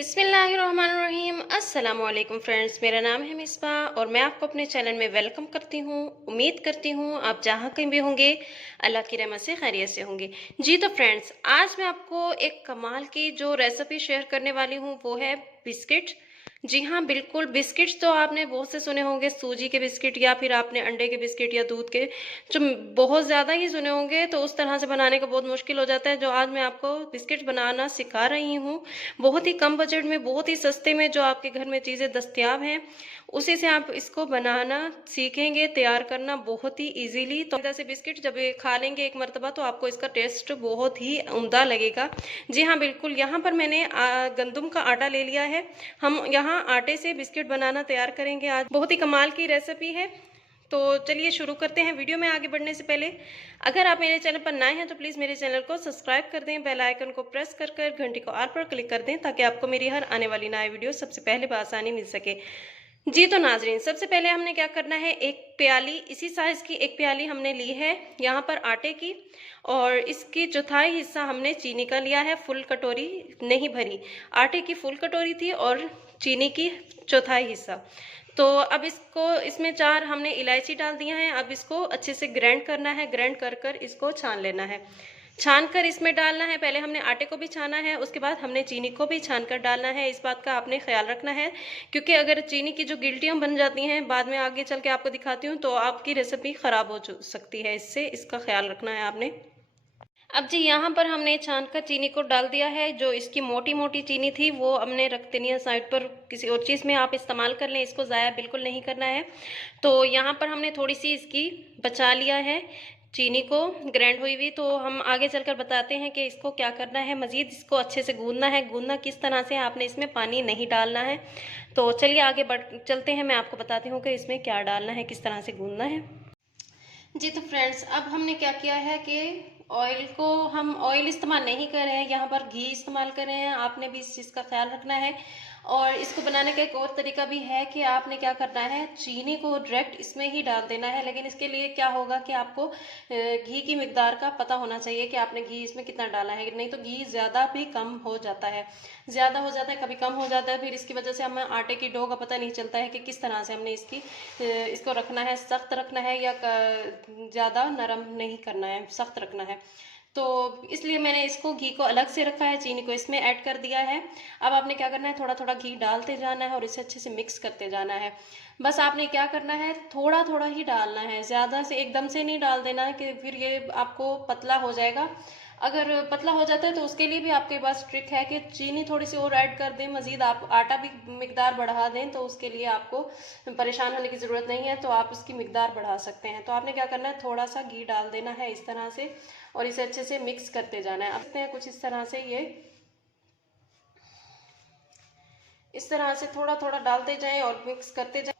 बिस्मिल्लाहिर्रहमानिर्रहीम। अस्सलाम वालेकुम फ्रेंड्स, मेरा नाम है मिसबा और मैं आपको अपने चैनल में वेलकम करती हूँ। उम्मीद करती हूँ आप जहाँ कहीं भी होंगे अल्लाह की रहमत से खैरियत से होंगे। जी तो फ्रेंड्स, आज मैं आपको एक कमाल की जो रेसिपी शेयर करने वाली हूँ वो है बिस्किट। जी हाँ, बिल्कुल बिस्किट्स तो आपने बहुत से सुने होंगे, सूजी के बिस्किट या फिर आपने अंडे के बिस्किट या दूध के, जो बहुत ज़्यादा ही सुने होंगे। तो उस तरह से बनाने का बहुत मुश्किल हो जाता है। जो आज मैं आपको बिस्किट बनाना सिखा रही हूँ, बहुत ही कम बजट में, बहुत ही सस्ते में, जो आपके घर में चीज़ें दस्तयाब हैं उसी से आप इसको बनाना सीखेंगे, तैयार करना बहुत ही इजीली। तो ऐसे बिस्किट जब ये खा लेंगे एक मरतबा तो आपको इसका टेस्ट बहुत ही उम्दा लगेगा। जी हाँ बिल्कुल, यहाँ पर मैंने गंदम का आटा ले लिया है। हम यहाँ आटे से बिस्किट बनाना तैयार करेंगे। आज बहुत ही कमाल की रेसिपी है। तो चलिए शुरू करते हैं। वीडियो में आगे बढ़ने से पहले अगर आप मेरे चैनल पर नए हैं तो प्लीज़ मेरे चैनल को सब्सक्राइब कर दें, बेल आइकन को प्रेस कर कर घंटी को ऑल पर क्लिक कर दें ताकि आपको मेरी हर आने वाली नई वीडियो सबसे पहले बआसानी मिल सके। जी तो नाजरीन, सबसे पहले हमने क्या करना है, एक प्याली, इसी साइज़ की एक प्याली हमने ली है यहाँ पर आटे की, और इसकी चौथाई हिस्सा हमने चीनी का लिया है। फुल कटोरी नहीं भरी, आटे की फुल कटोरी थी और चीनी की चौथाई हिस्सा। तो अब इसको, इसमें 4 हमने इलायची डाल दिया है। अब इसको अच्छे से ग्राइंड करना है, ग्राइंड कर कर इसको छान लेना है। छान कर इसमें डालना है। पहले हमने आटे को भी छाना है, उसके बाद हमने चीनी को भी छान कर डालना है। इस बात का आपने ख्याल रखना है, क्योंकि अगर चीनी की जो गिल्टियाँ बन जाती हैं, बाद में आगे चल के आपको दिखाती हूँ, तो आपकी रेसिपी ख़राब हो सकती है। इससे इसका ख्याल रखना है आपने। अब जी यहाँ पर हमने छान कर चीनी को डाल दिया है। जो इसकी मोटी मोटी चीनी थी वो हमने रख देनी है साइड पर, किसी और चीज़ में आप इस्तेमाल कर लें, इसको ज़ाया बिल्कुल नहीं करना है। तो यहाँ पर हमने थोड़ी सी इसकी बचा लिया है चीनी को, ग्राइंड हुई हुई। तो हम आगे चलकर बताते हैं कि इसको क्या करना है। मज़ीद इसको अच्छे से गूंदना है। गूंदना किस तरह से, आपने इसमें पानी नहीं डालना है। तो चलिए आगे बढ़ चलते हैं, मैं आपको बताती हूँ कि इसमें क्या डालना है, किस तरह से गूंदना है। जी तो फ्रेंड्स, अब हमने क्या किया है कि ऑयल को, हम ऑयल इस्तेमाल नहीं कर रहे हैं, यहाँ पर घी इस्तेमाल कर रहे हैं। आपने भी इस चीज़ का ख्याल रखना है। और इसको बनाने का एक और तरीका भी है कि आपने क्या करना है, चीनी को डायरेक्ट इसमें ही डाल देना है। लेकिन इसके लिए क्या होगा कि आपको घी की मिकदार का पता होना चाहिए कि आपने घी इसमें कितना डाला है, नहीं तो घी ज़्यादा भी कम हो जाता है, ज़्यादा हो जाता है, कभी कम हो जाता है। फिर इसकी वजह से हमें आटे की डो का पता नहीं चलता है कि किस तरह से हमने इसको रखना है, सख्त रखना है या ज़्यादा नरम नहीं करना है, सख्त रखना है। तो इसलिए मैंने इसको घी को अलग से रखा है, चीनी को इसमें ऐड कर दिया है। अब आपने क्या करना है, थोड़ा थोड़ा घी डालते जाना है और इसे अच्छे से मिक्स करते जाना है। बस आपने क्या करना है, थोड़ा थोड़ा ही डालना है, ज़्यादा से एकदम से नहीं डाल देना है कि फिर ये आपको पतला हो जाएगा। अगर पतला हो जाता है तो उसके लिए भी आपके पास ट्रिक है कि चीनी थोड़ी सी और ऐड कर दें, मज़ीद आप आटा भी मिकदार बढ़ा दें, तो उसके लिए आपको परेशान होने की ज़रूरत नहीं है। तो आप उसकी मिकदार बढ़ा सकते हैं। तो आपने क्या करना है, थोड़ा सा घी डाल देना है इस तरह से और इसे अच्छे से मिक्स करते जाना है। अब देखते हैं कुछ इस तरह से, ये इस तरह से थोड़ा थोड़ा डालते जाएं और मिक्स करते जाएं।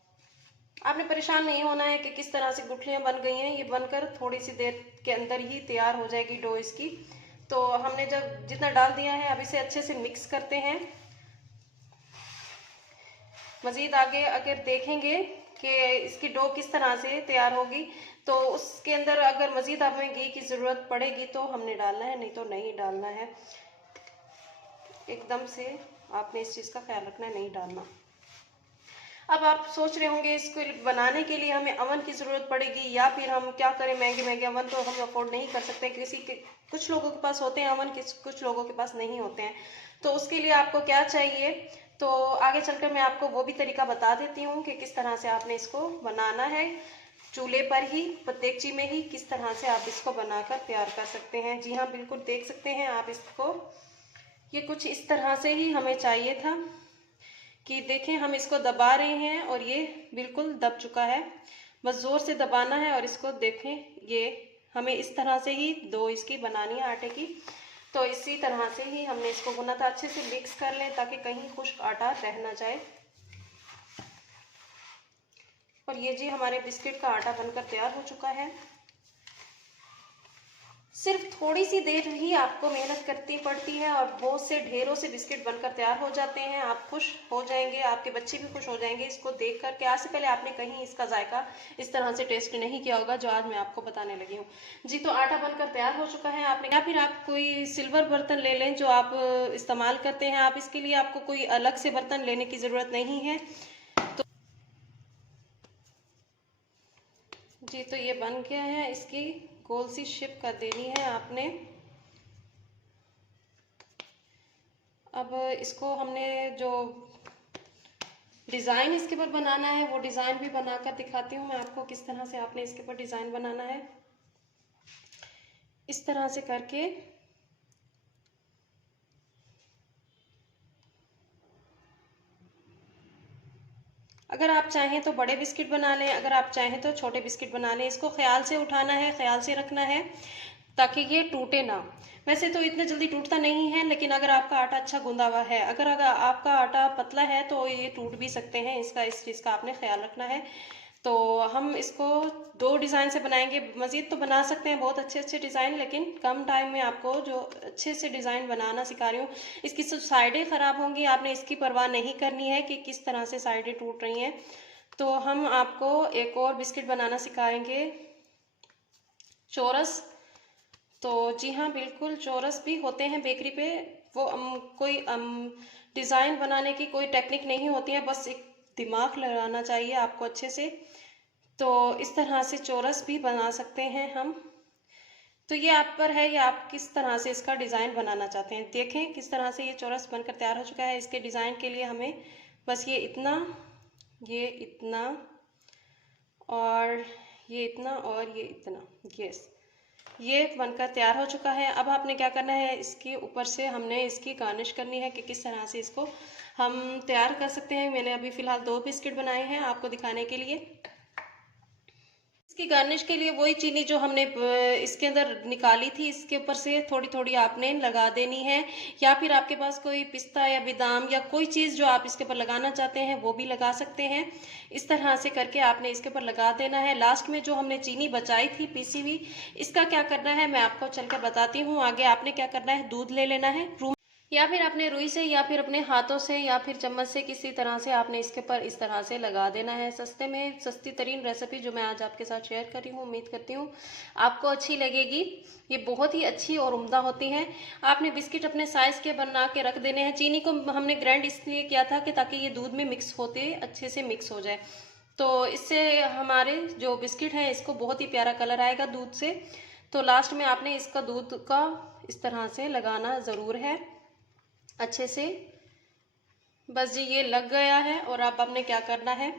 आपने परेशान नहीं होना है कि किस तरह से गुठलियाँ बन गई हैं। ये बनकर थोड़ी सी देर के अंदर ही तैयार हो जाएगी डो इसकी। तो हमने जब जितना डाल दिया है, अब इसे अच्छे से मिक्स करते हैं। मज़ीद आगे अगर देखेंगे कि इसकी डो किस तरह से तैयार होगी, तो उसके अंदर अगर मज़ीद हमें घी की ज़रूरत पड़ेगी तो हमने डालना है, नहीं तो नहीं डालना है। एकदम से आपने इस चीज़ का ख्याल रखना है, नहीं डालना। अब आप सोच रहे होंगे इसको बनाने के लिए हमें अवन की ज़रूरत पड़ेगी या फिर हम क्या करें, महंगे महंगे अवन तो हम अफोर्ड नहीं कर सकते। कुछ लोगों के पास होते हैं अवन, कुछ लोगों के पास नहीं होते हैं। तो उसके लिए आपको क्या चाहिए, तो आगे चलकर मैं आपको वो भी तरीका बता देती हूँ कि किस तरह से आपने इसको बनाना है। चूल्हे पर ही, देगची में ही किस तरह से आप इसको बनाकर तैयार कर सकते हैं। जी हाँ बिल्कुल, देख सकते हैं आप इसको, ये कुछ इस तरह से ही हमें चाहिए था कि देखें हम इसको दबा रहे हैं और ये बिल्कुल दब चुका है। बस ज़ोर से दबाना है और इसको देखें, ये हमें इस तरह से ही डो इसकी बनानी है आटे की। तो इसी तरह से ही हमने इसको गूंना था। अच्छे से मिक्स कर लें ताकि कहीं खुश्क आटा रह ना जाए। और ये जी हमारे बिस्किट का आटा बनकर तैयार हो चुका है। सिर्फ थोड़ी सी देर ही आपको मेहनत करनी पड़ती है और बहुत से ढेरों से बिस्किट बनकर तैयार हो जाते हैं। आप खुश हो जाएंगे, आपके बच्चे भी खुश हो जाएंगे इसको देख कर के। आज से पहले आपने कहीं इसका जायका इस तरह से टेस्ट नहीं किया होगा जो आज मैं आपको बताने लगी हूँ जी। तो आटा बनकर तैयार हो चुका है आपने, या फिर आप कोई सिल्वर बर्तन ले लें जो आप इस्तेमाल करते हैं। आप इसके लिए आपको कोई अलग से बर्तन लेने की ज़रूरत नहीं है। तो जी, तो ये बन गया है, इसकी गोल सी शेप कर देनी है आपने। अब इसको हमने जो डिज़ाइन इसके ऊपर बनाना है वो डिज़ाइन भी बनाकर दिखाती हूँ मैं आपको किस तरह से आपने इसके ऊपर डिज़ाइन बनाना है। इस तरह से करके अगर आप चाहें तो बड़े बिस्किट बना लें, अगर आप चाहें तो छोटे बिस्किट बना लें। इसको ख्याल से उठाना है, ख्याल से रखना है ताकि ये टूटे ना। वैसे तो इतने जल्दी टूटता नहीं है, लेकिन अगर आपका आटा अच्छा गूंदा हुआ है, अगर आपका आटा पतला है तो ये टूट भी सकते हैं। इस चीज़ का आपने ख्याल रखना है। तो हम इसको 2 डिज़ाइन से बनाएंगे। मज़ीद तो बना सकते हैं बहुत अच्छे डिज़ाइन, लेकिन कम टाइम में आपको जो अच्छे से डिज़ाइन बनाना सिखा रही हूँ। इसकी साइडें ख़राब होंगी, आपने इसकी परवाह नहीं करनी है कि किस तरह से साइडें टूट रही हैं। तो हम आपको एक और बिस्किट बनाना सिखाएंगे, चौरस। तो जी हाँ, बिल्कुल चौरस भी होते हैं बेकरी पे। वो कोई डिज़ाइन बनाने की कोई टेक्निक नहीं होती है, बस एक दिमाग लगाना चाहिए आपको अच्छे से। तो इस तरह से चौरस भी बना सकते हैं हम। तो ये आप पर है, ये आप किस तरह से इसका डिज़ाइन बनाना चाहते हैं। देखें किस तरह से ये चौरस बनकर तैयार हो चुका है। इसके डिज़ाइन के लिए हमें बस ये इतना और ये इतना और ये इतना, यस, ये बनकर तैयार हो चुका है। अब आपने क्या करना है, इसके ऊपर से हमने इसकी गार्निश करनी है कि किस तरह से इसको हम तैयार कर सकते हैं। मैंने अभी फ़िलहाल 2 बिस्किट बनाए हैं आपको दिखाने के लिए। इसकी गार्निश के लिए वही चीनी जो हमने इसके अंदर निकाली थी, इसके ऊपर से थोड़ी थोड़ी आपने लगा देनी है। या फिर आपके पास कोई पिस्ता या बादाम या कोई चीज़ जो आप इसके ऊपर लगाना चाहते हैं वो भी लगा सकते हैं। इस तरह से करके आपने इसके ऊपर लगा देना है। लास्ट में जो हमने चीनी बचाई थी पीसी हुई, इसका क्या करना है मैं आपको चल कर बताती हूँ। आगे आपने क्या करना है, दूध ले लेना है, या फिर अपने रुई से या फिर अपने हाथों से या फिर चम्मच से किसी तरह से आपने इसके ऊपर इस तरह से लगा देना है। सस्ती तरीन रेसिपी जो मैं आज आपके साथ शेयर कर रही हूँ, उम्मीद करती हूँ आपको अच्छी लगेगी। ये बहुत ही अच्छी और उम्दा होती हैं। आपने बिस्किट अपने साइज़ के बना के रख देने हैं। चीनी को हमने ग्राइंड इसलिए किया था कि ताकि ये दूध में मिक्स होते अच्छे से मिक्स हो जाए। तो इससे हमारे जो बिस्किट हैं इसको बहुत ही प्यारा कलर आएगा दूध से। तो लास्ट में आपने इसका दूध का इस तरह से लगाना ज़रूर है अच्छे से। बस जी ये लग गया है। और अब हमने क्या करना है,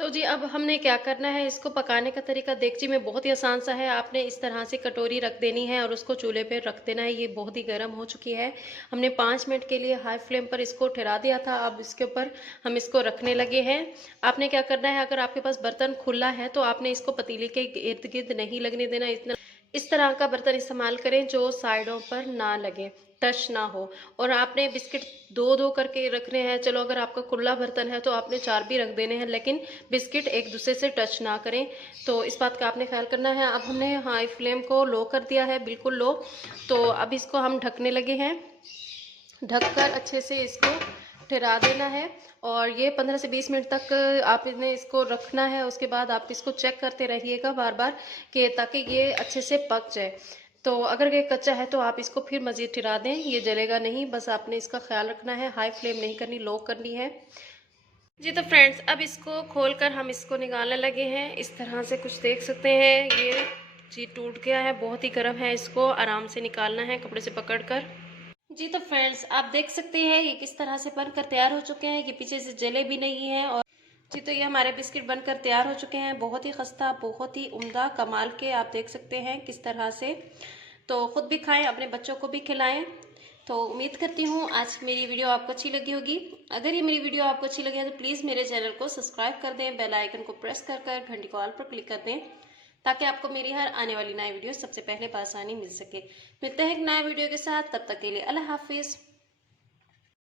तो जी अब हमने क्या करना है, इसको पकाने का तरीका देगची में बहुत ही आसान सा है। आपने इस तरह से कटोरी रख देनी है और उसको चूल्हे पे रख देना है। ये बहुत ही गर्म हो चुकी है। हमने 5 मिनट के लिए हाई फ्लेम पर इसको ठहरा दिया था। अब इसके ऊपर हम इसको रखने लगे हैं। आपने क्या करना है, अगर आपके पास बर्तन खुला है तो आपने इसको पतीली के इर्द गिर्द नहीं लगने देना। इतना इस तरह का बर्तन इस्तेमाल करें जो साइडों पर ना लगे, टच ना हो। और आपने बिस्किट 2-2 करके रखने हैं। चलो अगर आपका खुला बर्तन है तो आपने 4 भी रख देने हैं, लेकिन बिस्किट एक दूसरे से टच ना करें। तो इस बात का आपने ख्याल करना है। अब हमने हाई फ्लेम को लो कर दिया है, बिल्कुल लो। तो अब इसको हम ढकने लगे हैं। ढककर अच्छे से इसको ठहरा देना है और ये 15 से 20 मिनट तक आपने इसको रखना है। उसके बाद आप इसको चेक करते रहिएगा बार बार कि ताकि ये अच्छे से पक जाए। तो अगर ये कच्चा है तो आप इसको फिर मज़ीद ठहरा दें, ये जलेगा नहीं। बस आपने इसका ख्याल रखना है, हाई फ्लेम नहीं करनी, लो करनी है जी। तो फ्रेंड्स अब इसको खोलकर हम इसको निकालने लगे हैं। इस तरह से कुछ देख सकते हैं, ये जी टूट गया है, बहुत ही गर्म है। इसको आराम से निकालना है कपड़े से पकड़कर जी। तो फ्रेंड्स आप देख सकते हैं ये किस तरह से बनकर तैयार हो चुके हैं। ये पीछे से जले भी नहीं है। और जी तो ये हमारे बिस्किट बनकर तैयार हो चुके हैं, बहुत ही खस्ता, बहुत ही उम्दा, कमाल के। आप देख सकते हैं किस तरह से। तो ख़ुद भी खाएं, अपने बच्चों को भी खिलाएं। तो उम्मीद करती हूँ आज मेरी वीडियो आपको अच्छी लगी होगी। अगर ये मेरी वीडियो आपको अच्छी लगी है तो प्लीज़ मेरे चैनल को सब्सक्राइब कर दें, बेल आइकन को प्रेस कर घंटी को ऑल पर क्लिक कर दें ताकि आपको मेरी हर आने वाली नई वीडियो सबसे पहले बआसानी मिल सके। मिलते हैं एक नए वीडियो के साथ, तब तक के लिए अल्लाह हाफिज़।